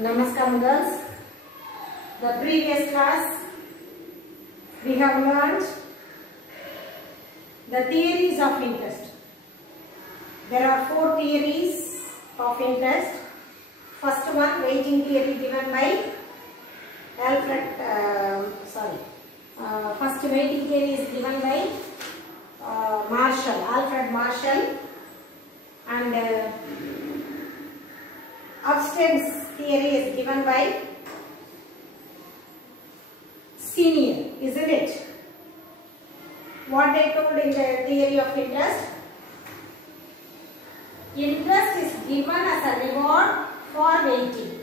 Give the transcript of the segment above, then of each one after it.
Namaskaram girls. The previous class we have learned the theories of interest. There are 4 theories of interest. First one, weighting theory given by first weighting theory is given by Alfred Marshall, and Upsted's theory is given by Senior, isn't it? What they told in the theory of interest? Interest is given as a reward for waiting.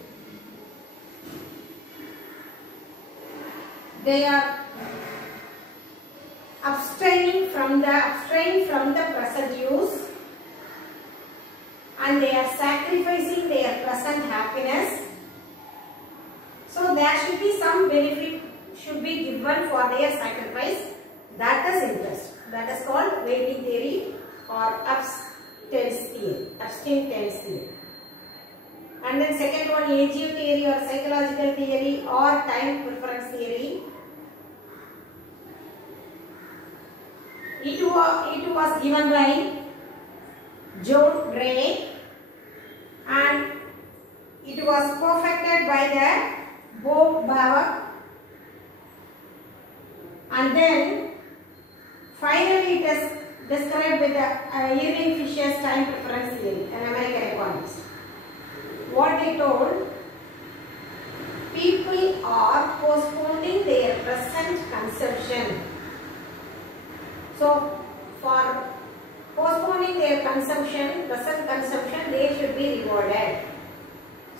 They are abstaining from the present use, and they are sacrificing their present happiness. So there should be some benefit should be given for their sacrifice. That is interest. That is called weighting theory or Upsted's theory. And then second one, AGO theory or psychological theory or time preference theory. It was given by John Gray, and it was perfected by the Bob Bauer, and then finally it is described with the Irving Fisher's time preference theory, an American economist. What he told, people are postponing their present consumption. So for postponing their consumption, present consumption, they should be rewarded.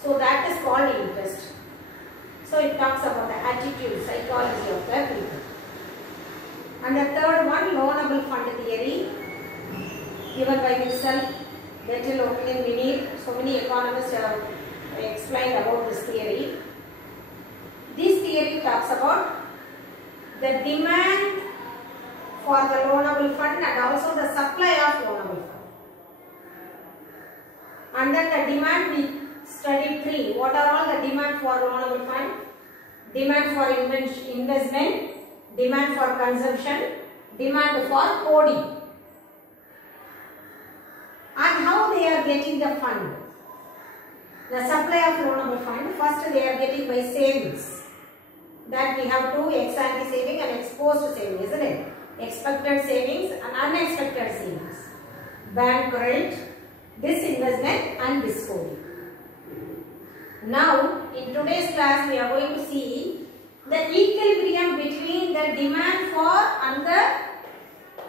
So that is called interest. So it talks about the attitude, psychology of the people. And the third one, loanable fund theory, given by himself, Bertil Oakley, Minir. So many economists have explained about this theory. This theory talks about the demand for the loanable fund and also the supply of loanable fund. And then the demand, we studied 3. What are all the demand for loanable fund? Demand for investment, demand for consumption, demand for hoarding. And how they are getting the fund? The supply of loanable fund, first they are getting by savings. That we have 2, ex ante saving and ex post saving, isn't it? Expected savings and unexpected savings. Bank credit, disinvestment and discovery. Now, in today's class, we are going to see the equilibrium between the demand for and the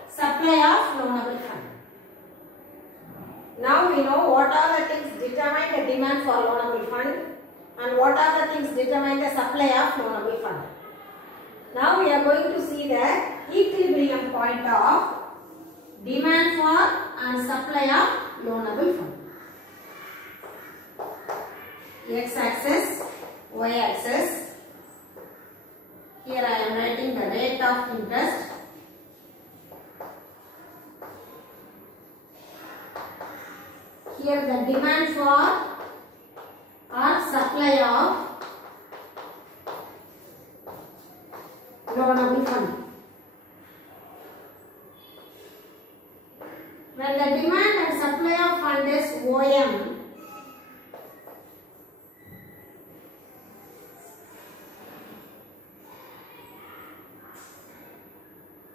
supply of loanable fund. Now we know what are the things determine the demand for loanable fund and what are the things determine the supply of loanable fund. Now we are going to see the equilibrium point of demand for and supply of loanable fund. X-axis, Y-axis. Here I am writing the rate of interest. Here the demand for or supply of loanable fund. When the demand and supply of fund is OM,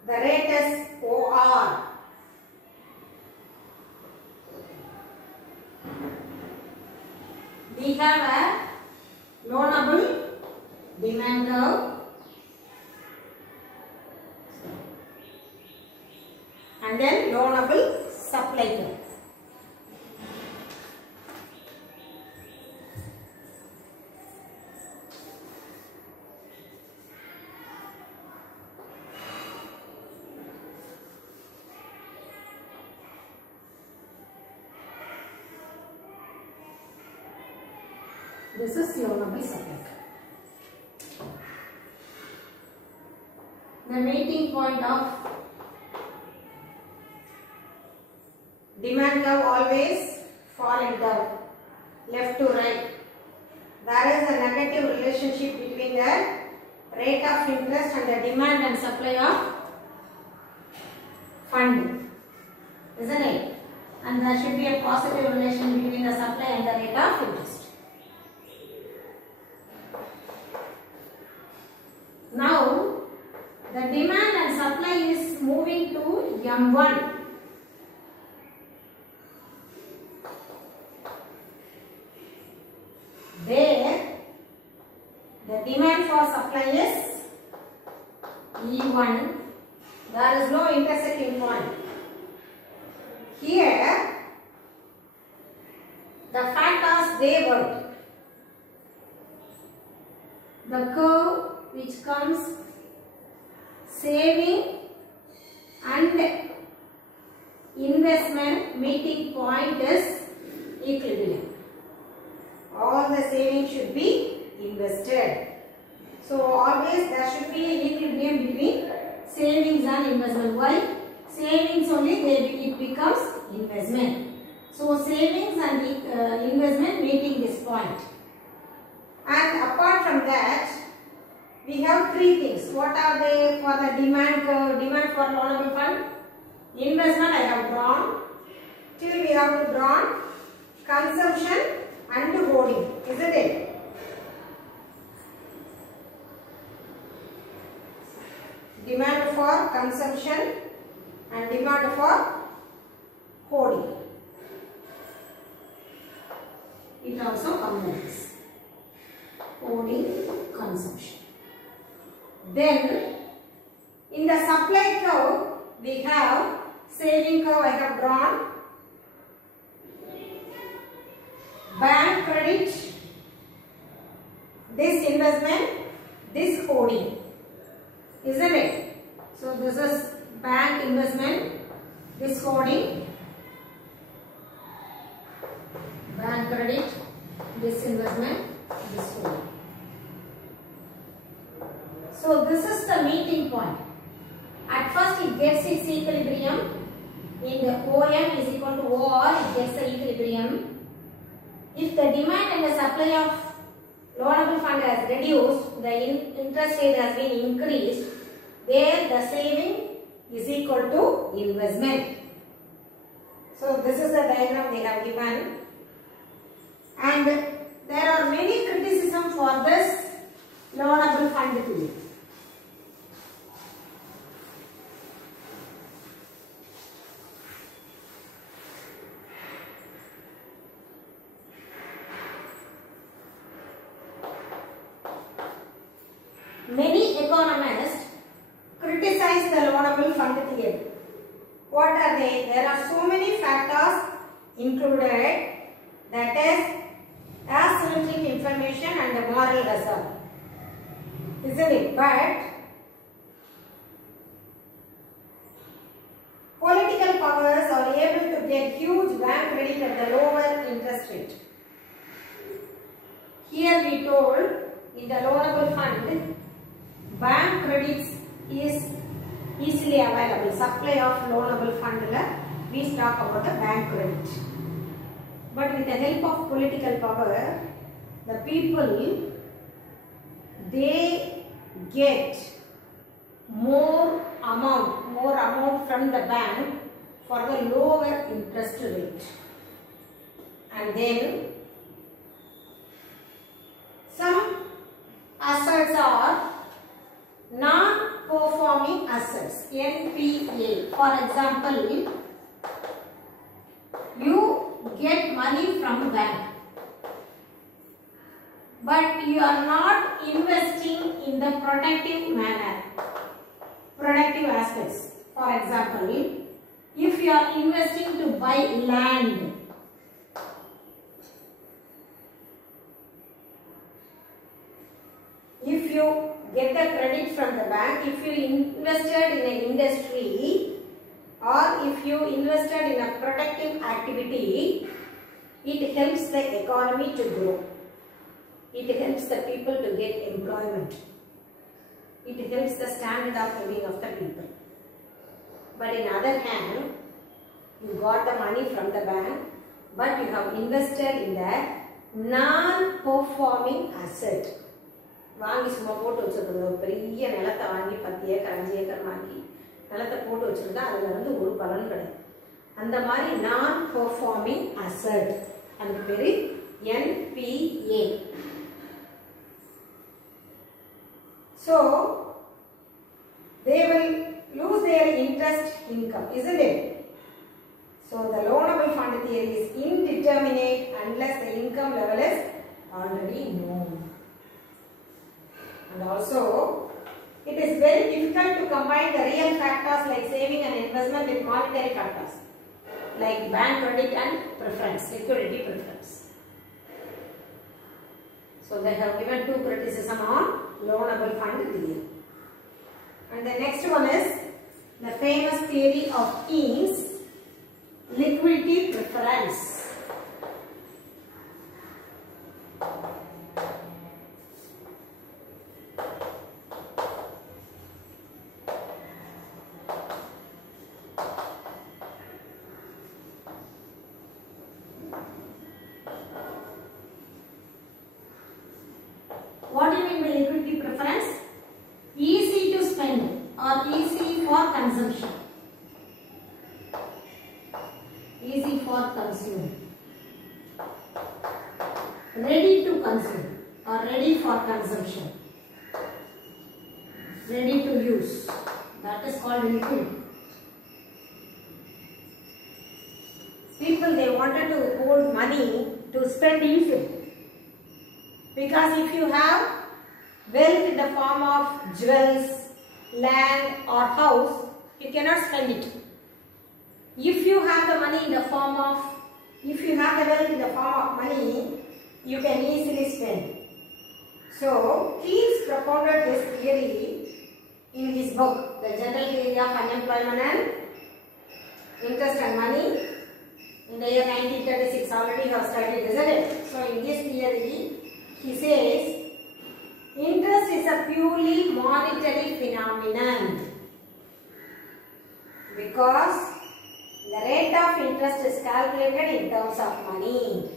the rate is OR. We have a loanable demand curve and then loanable supply curve. This is loanable supply curve. The meeting point of demand curve always fall in curve, left to right. there is a negative relationship between the rate of interest and the demand and supply of fund, isn't it? And there should be a positive relation between the supply and the rate of interest. Now, the demand and supply is moving to M1. There, the demand for supply is E1. There is no intersecting point. Here, the factors they work. The curve which comes saving and investment meeting point is equilibrium. All the savings should be invested. So always there should be an equilibrium between savings and investment. Why? Savings only it becomes investment. So savings and investment meeting this point. And apart from that, we have three things. What are they for the demand curve? Demand for loanable fund. Investment I have drawn. Till we have drawn consumption and holding, isn't it? Demand for consumption and demand for holding. It also combines holding, consumption. Then in the supply curve we have saving curve I have drawn, bank credit, this investment, this holding, isn't it? So this is bank investment, this holding, bank credit, this investment, this holding. So this is the meeting point. At first it gets its equilibrium. In the OM is equal to OR, it gets the equilibrium. If the demand and the supply of loanable fund has reduced, the interest rate has been increased, there the saving is equal to investment. So this is the diagram they have given. And there are many criticisms for this loanable fund theory. Many economists criticize the loanable fund theory. What are they? There are so many factors included, that is asymmetric information and the moral hazard, isn't it? But political powers are able to get huge bank credit at the lower interest rate. Here we told in the loanable fund, bank credits is easily available. Supply of loanable fund, we talk about the bank credit. But with the help of political power, the people, they get more amount from the bank for the lower interest rate. And then some assets are non-performing assets, NPA. For example, you get money from bank, but you are not investing in the productive manner, productive aspects. For example, if you are investing to buy land, if you get the credit from the bank, if you invested in an industry or if you invested in a productive activity, it helps the economy to grow. It helps the people to get employment. It helps the standard of living of the people. But in other hand, you got the money from the bank, but you have invested in the non-performing asset. வாங்கி சும்மா போட்டு வச்சிருக்கிறது, ஒரு பெரிய நிலத்தை வாங்கி 10 acre 5 acre வாங்கி நிலத்தை போட்டு வச்சிருந்தா அதுல இருந்து ஒரு பலன் கிடையாது. அந்த மாதிரி நான் பெர்ஃபார்மிங் அசெட், அந்த பேரு NPA. So they will lose their interest income, isn't it? So the loanable fund theory is indeterminate unless the income level is already known. And also it is very difficult to combine the real factors like saving and investment with monetary factors like bank credit and preference, liquidity preference. So they have given 2 criticism on loanable fund theory. And the next one is the famous theory of Keynes, liquidity preference. What do you mean by liquidity preference? Easy to spend or easy for consumption. Easy for consume. Ready to consume or ready for consumption. Ready to use. That is called liquid. People, they wanted to hold money to spend easily. Because if you have wealth in the form of jewels, land or house, you cannot spend it. If you have the money in the form of, if you have the wealth in the form of money, you can easily spend. So, Keynes propounded this theory in his book, The General Theory of Unemployment and Interest and Money. In the year 1936, already you have studied, isn't it? So, in this theory, he says, interest is a purely monetary phenomenon because the rate of interest is calculated in terms of money,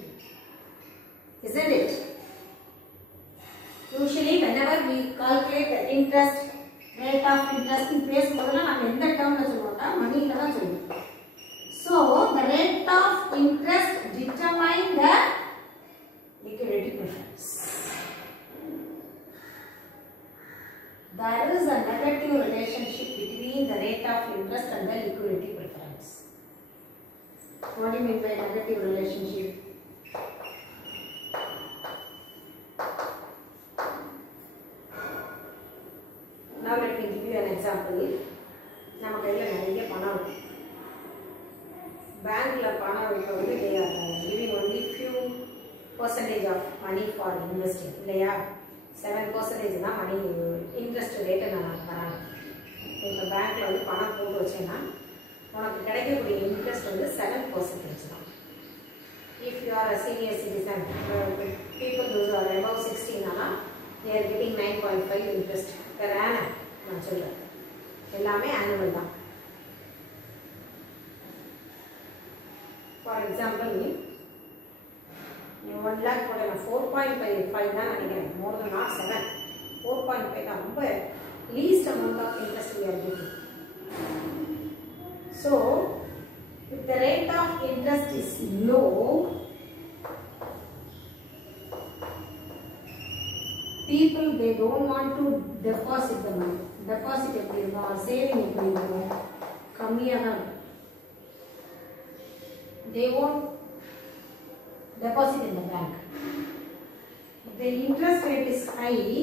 isn't it? Usually, whenever we calculate the interest, rate of interest in place, we will term money. So, the rate of interest determines the liquidity preference. There is a negative relationship between the rate of interest and the liquidity preference. What do you mean by negative relationship? Now let me give you an example. நம்ம கையில நிறைய பணம் இருக்கு. பேங்க்ல பணம் வைக்கிறது they are giving only few percentage of money for investing. இல்லையா? 7% தான் மணி இன்ட்ரெஸ்ட் ரேட் நான் தராங்க. இப்போ பேங்க்ல வந்து பணம் போட்டு வச்சேன்னா உனக்கு கிடைக்கக்கூடிய இன்ட்ரெஸ்ட் வந்து 7% தான். If you are a senior citizen, people who are above 16 they are getting 9.5 interest per annum. நான் சொல்றேன் எல்லாமே annual தான். For example, you 1 lakh போட 4.5 தான் நினைக்கிறேன், more than not 7. 4.5 தான் ரொம்ப least amount of interest we are getting. So, if the rate of interest is low, people they don't want to deposit the money. Deposit எப்படி இருக்கும், saving எப்படி இருக்கும், கம்மியா தான். They won't deposit in the bank. If the interest rate is high,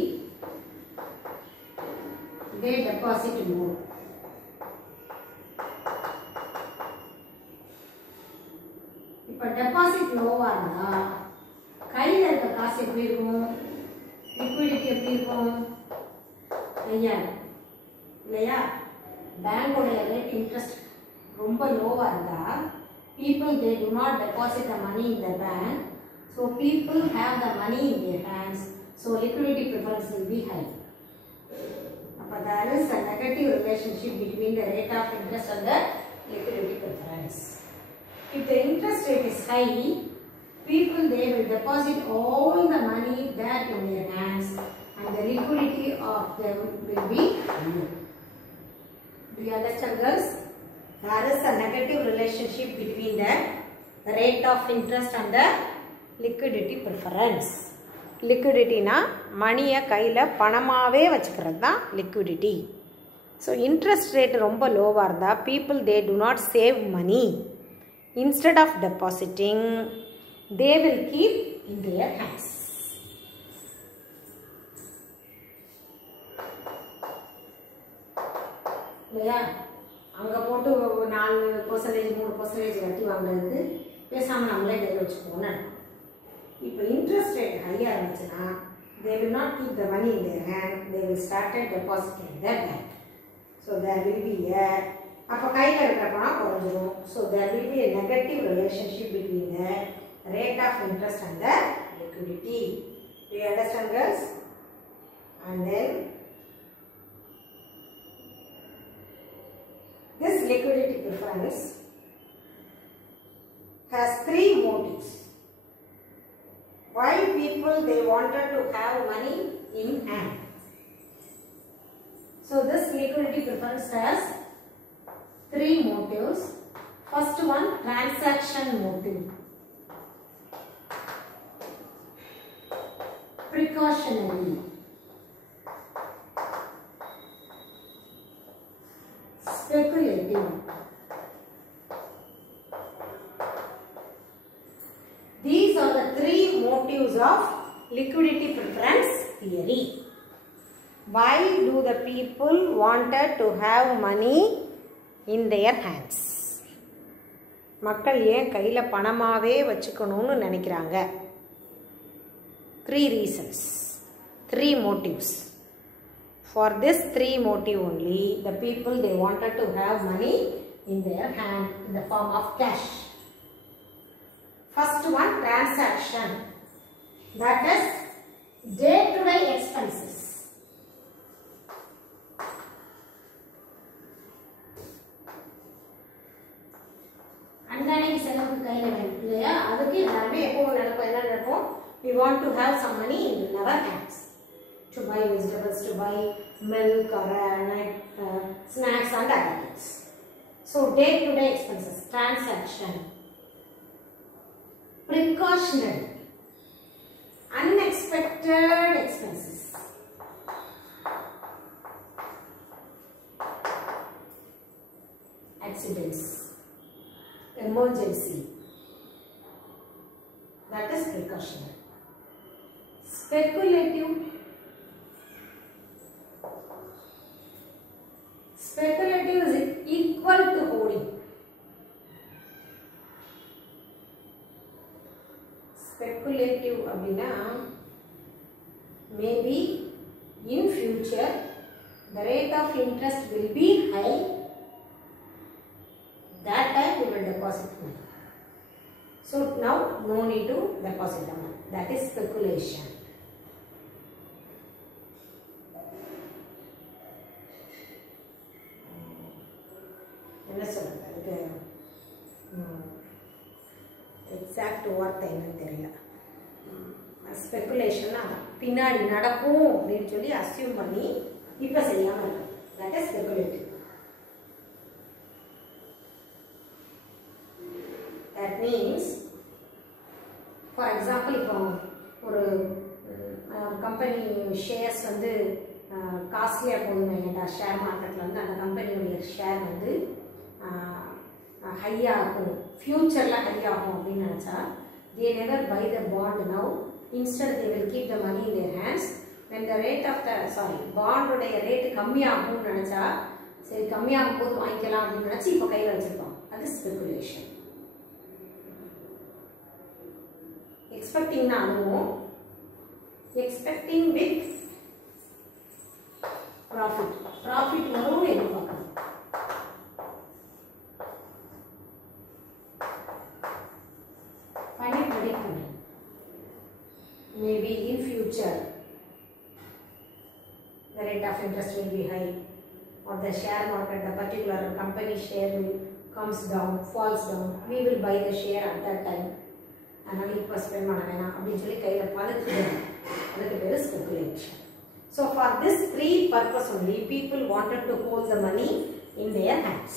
they deposit more. இப்போ deposit லோவா இருந்தா கையில இருக்க காசு எப்படி இருக்கும், லிக்விடிட்டி எப்படி இருக்கும், ஐயா இல்லையா? பேங்கோட ரேட் இன்ட்ரெஸ்ட் ரொம்ப லோவா இருந்தா people they do not deposit the money in the bank, so people have the money in their hands, so liquidity preference will be high. But there is a negative relationship between the rate of interest and the liquidity preference. If the interest rate is high, People, they will deposit all the money that in their hands, and the liquidity of them will be low. Do you understand, girls? There is a negative relationship between the rate of interest and the liquidity preference. Liquidity na money kaila panamave vachikkiradha liquidity. So interest rate romba low varda, people they do not save money. Instead of depositing, they will keep in their hands. Yeah, அங்க போட்டு 4% 3% வட்டி வாங்குறதுக்கு பேசாம நம்மளே கையில வச்சுக்கோங்க. இப்போ interest rate higher இருந்துச்சுனா they will not keep the money in their hand, they will start depositing in their bank. So there will be a அப்ப கையில இருக்கிற பணம் குறைஞ்சிரும். So there will be a negative relationship between the rate of interest and the liquidity. Do you understand, girls? And then this liquidity preference has 3 motives. Why people they wanted to have money in hand. So this liquidity preference has 3 motives. First one, transaction motive. Precautionary. Speculative. These are the 3 motives of liquidity preference theory. Why do the people wanted to have money in their hands? மக்கள் ஏன் கையில பணமாவே வச்சுக்கணும்னு நினைக்கிறாங்க? 3 reasons, 3 motives. For this 3 motive only, the people they wanted to have money in their hand in the form of cash. First one, transaction. That is day-to-day expenses. அன்றாட செலவுக்கு கையில வேணும் இல்லையா? அதுக்கு எல்லாமே எப்பவும் நினைப்போம், என்ன நினைப்போம்? We want to have some money in our hands to buy vegetables, to buy milk or snacks and other things. So day-to-day expenses, transaction. Precautionary, unexpected expenses. Accidents, emergency. That is precautionary. Speculative. Speculative is equal to hoarding. Speculative abina, maybe in future the rate of interest will be high. That time we will deposit money. So now no need to deposit the money. That is speculation. என்ன சொல்றது? அதுக்கு exact வார்த்தை என்னன்னு தெரியல. ஸ்பெகுலேஷன்னா பின்னாடி நடக்கும் அப்படின்னு சொல்லி அஸ்யூம் பண்ணி இப்போ செய்யாமல் இருக்கும். That is speculative. That means for example இப்போ ஒரு கம்பெனி ஷேர்ஸ் வந்து காஸ்ட்லியாக போகுதுன்னு வைங்கடா, ஷேர் மார்க்கெட்டில் வந்து அந்த கம்பெனியுடைய ஷேர் வந்து ஹையாகும், ஃபியூச்சரில் ஹையாகும் அப்படின்னு நினச்சா they never buy the bond now. Instead they will keep the money in their hands. When the rate of the bond உடைய ரேட் கம்மியாகும்னு நினச்சா சரி கம்மியாகும் போது வாங்கிக்கலாம் அப்படின்னு நினச்சி இப்போ கையில் வச்சுருப்போம். அது ஸ்பெகுலேஷன். எக்ஸ்பெக்டிங்னா அதுவும் எக்ஸ்பெக்டிங் வித் ப்ராஃபிட். ப்ராஃபிட் வரும் எதிர்பார்க்கணும். Maybe in future the rate of interest will be high, or the share market, the particular company share will comes down, falls down. We will buy the share at that time, அதனால இப்போ spend பண்ண வேணாம் அப்படின்னு சொல்லி கையில் பதுக்குறது, அதுக்கு பேர் speculation. So for this three purpose only, people wanted to hold the money in their hands.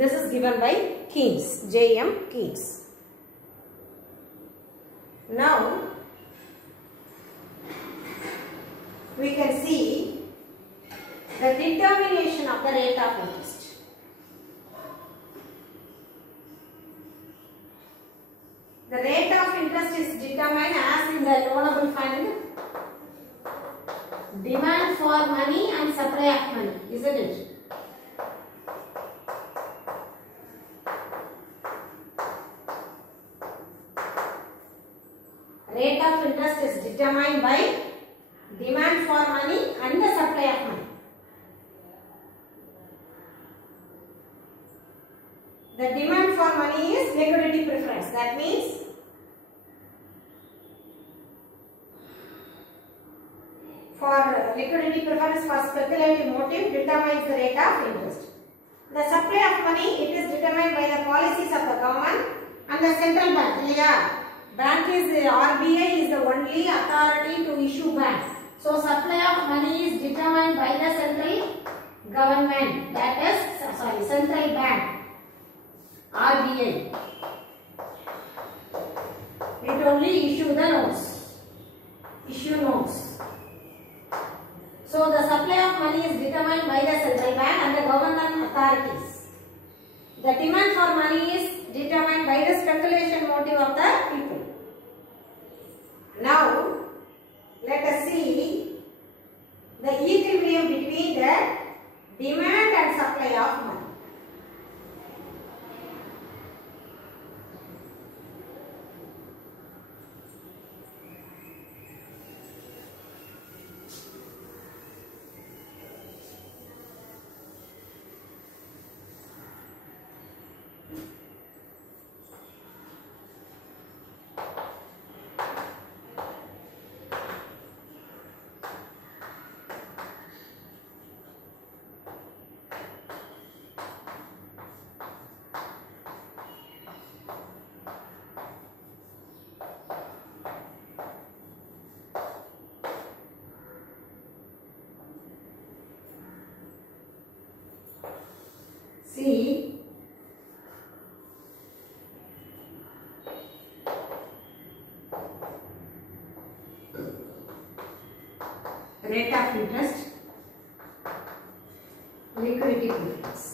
This is given by Keynes, J.M. Keynes. Now we can see the determination of the rate of interest. The rate of interest is determined as in the loanable fund, demand for money and supply of money, isn't it? Rate of interest is determined by demand for money and the supply of money. The demand for money is liquidity preference. That means for liquidity preference for speculative motive determines the rate of interest. The supply of money, it is determined by the policies of the government and the central bank. Yeah. Bank is RBI is the only authority to issue bank. So supply of money is determined by the central government. That is central bank. RBI. It only issue the notes. Issue notes. So the supply of money is determined by the central bank and the government authorities. The demand for money is determined by the speculation motive of the people. Now let us see the equilibrium between the demand and supply of money. See, rate of interest, liquidity preference.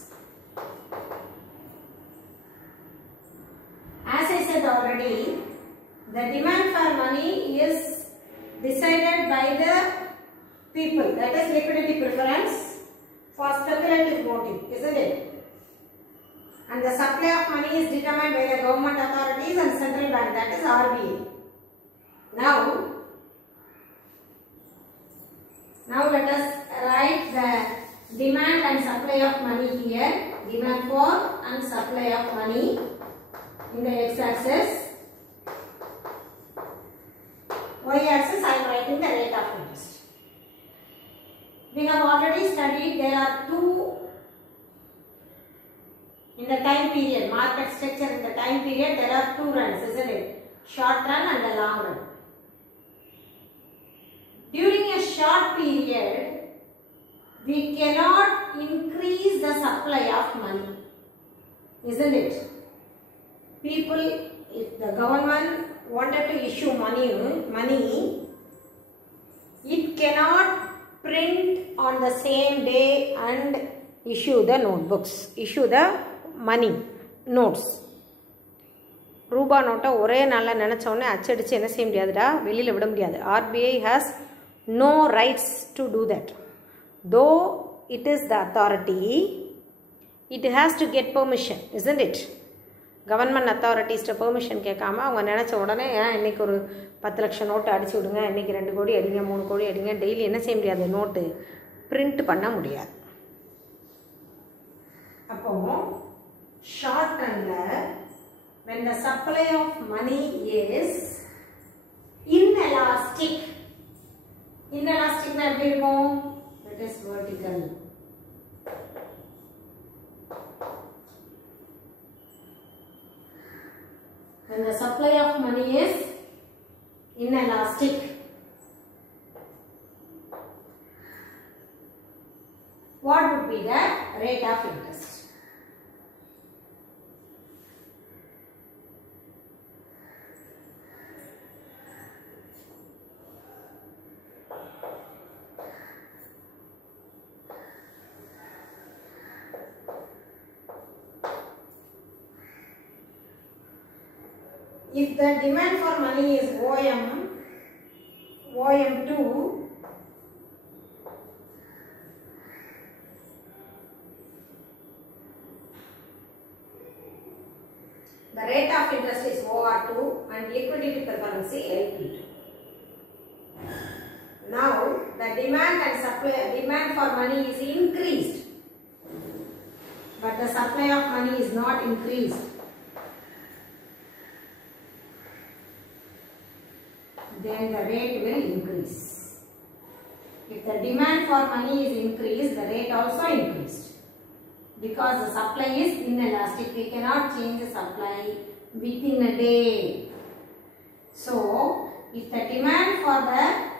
As I said already, the demand for money is decided by the people, that is liquidity preference for speculative motive, isn't it? And the supply of money is determined by the government authorities and central bank, that is RBI. Now let us write the demand and supply of money here. Demand for and supply of money in the x-axis. Y-axis I am writing the rate of interest. We have already studied there are two in the time period, market structure in the time period there are two runs, isn't it? Short run and the long run. During a short period, we cannot increase the supply of money, isn't it? People, if the government wanted to issue money, it cannot print on the same day and issue the notebooks, issue the money notes. ரூபா நோட்டை ஒரே நாளில் நினச்ச உடனே அச்சடித்து என்ன செய்ய முடியாதுடா, வெளியில் விட முடியாது. RBI has no rights to do that. Though it is the authority, it has to get permission, isn't it? Government அத்தாரிட்டிஸ்ட்ட பெர்மிஷன் கேட்காம அவங்க நினச்ச உடனே இன்றைக்கி ஒரு 10 லட்சம் நோட்டு அடிச்சு விடுங்க, இன்றைக்கி 2 கோடி அடிங்க, 3 கோடி அடிங்க, டெய்லி என்ன செய்ய முடியாது, நோட்டு பிரிண்ட் பண்ண முடியாது. அப்போ short ரன்ல when the supply of money is inelastic na எப்படி இருக்கும், that is vertical. When the supply supply of money is inelastic, what would be the rate of interest? If the demand for money is OM2, the rate of interest is OR2 and liquidity preference is LP2. Now the demand for money is increased, but the supply of money is not increased. Then the rate will increase. If the demand for money is increased, the rate also increased. Because the supply is inelastic, we cannot change the supply within a day. So, if the demand for the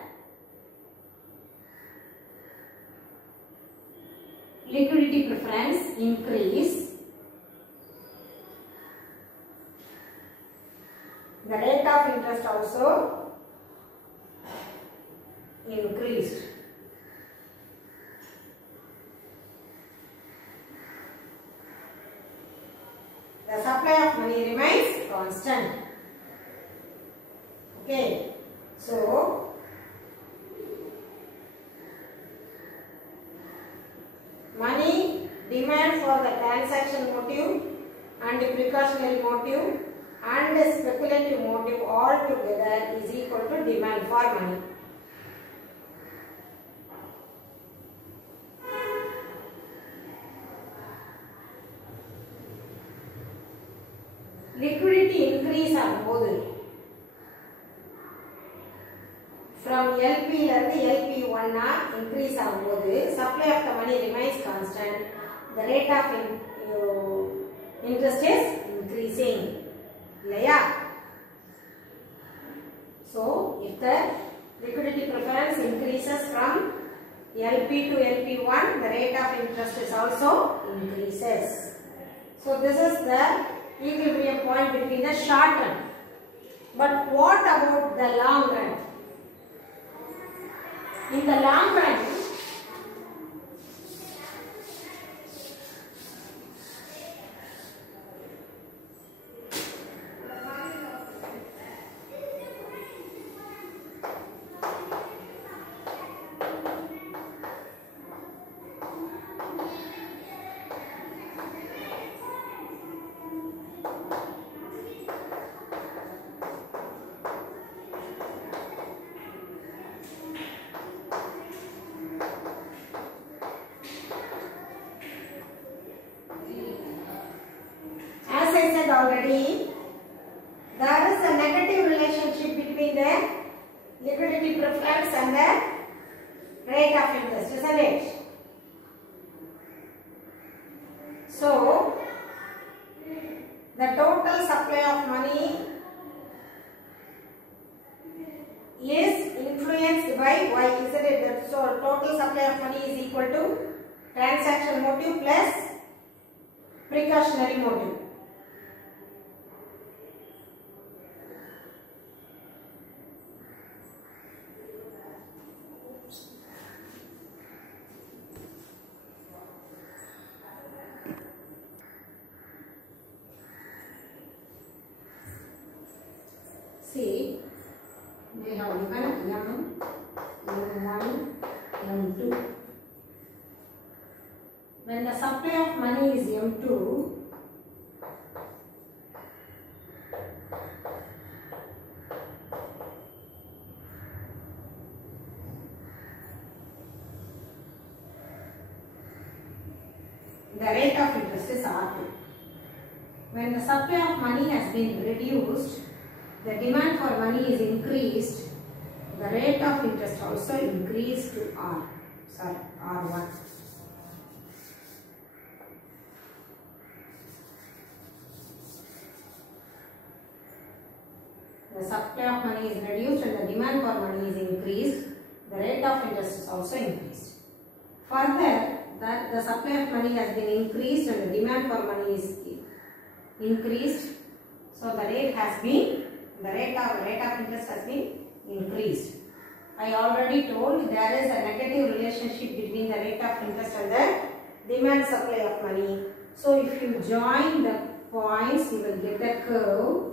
liquidity preference increase, the rate of interest also increased. The supply of money remains constant. Okay. So, money demand for the transaction motive and the precautionary motive and the speculative motive all together is equal to demand for money. Liquidity increase ஆகும்போது from LP இருந்து LP1 increase ஆகும்போது supply of the money remains constant, the rate of interest is increasing இல்லையா? So if the liquidity preference increases from LP to LP1, the rate of interest is also increases. So this is the equilibrium point between the short run. But what about the long run? In the long run, already there is a negative relationship between the liquidity preference and the rate of interest, isn't it? So the total supply of money is influenced by Y, isn't it? So total supply of money is equal to transaction motive plus precautionary motive. See, we have given M1, M2. When the supply of money is M2, the rate of interest is R2. When the supply of money has been reduced, the demand for money is increased, the rate of interest also increased to R1. the supply of money is reduced and the demand for money is increased, the rate of interest is also increased. Further, that the supply of money has been increased and the demand for money is increased, so the rate of interest has been increased. I already told there is a negative relationship between the rate of interest and the demand supply of money. So if you join the points, you will get a curve.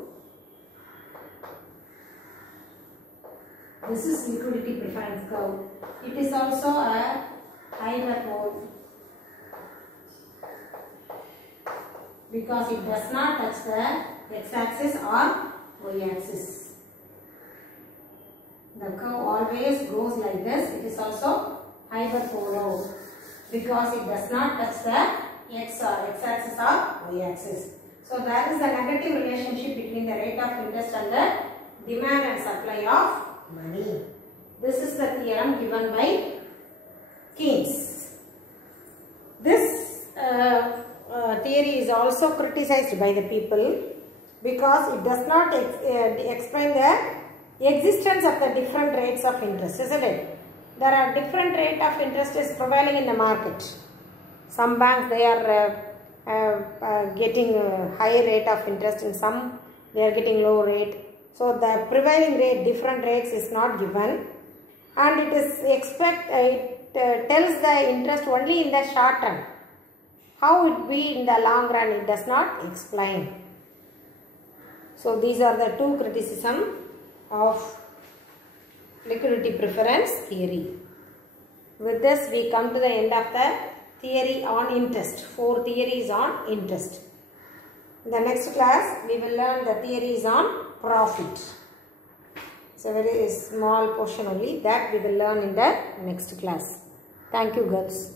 This is liquidity preference curve. It is also a hyperbole because it does not touch the x-axis or y-axis. The curve always goes like this. It is also hyperbole because it does not touch the x-axis or y-axis. So there is a negative relationship between the rate of interest and the demand and supply of money. This is the theorem given by Keynes. This theory is also criticized by the people because it does not explain the existence of the different rates of interest, isn't it? There are different rate of interest is prevailing in the market. Some banks they are getting a high rate of interest, in some they are getting low rate. So the prevailing rate, different rates is not given, and it is tells the interest only in the short term. How it be in the long run, it does not explain. So these are the two criticisms of liquidity preference theory. With this we come to the end of the theory on interest. 4 theories on interest. In the next class we will learn the theories on profit. It's a very small portion only that we will learn in the next class. Thank you girls.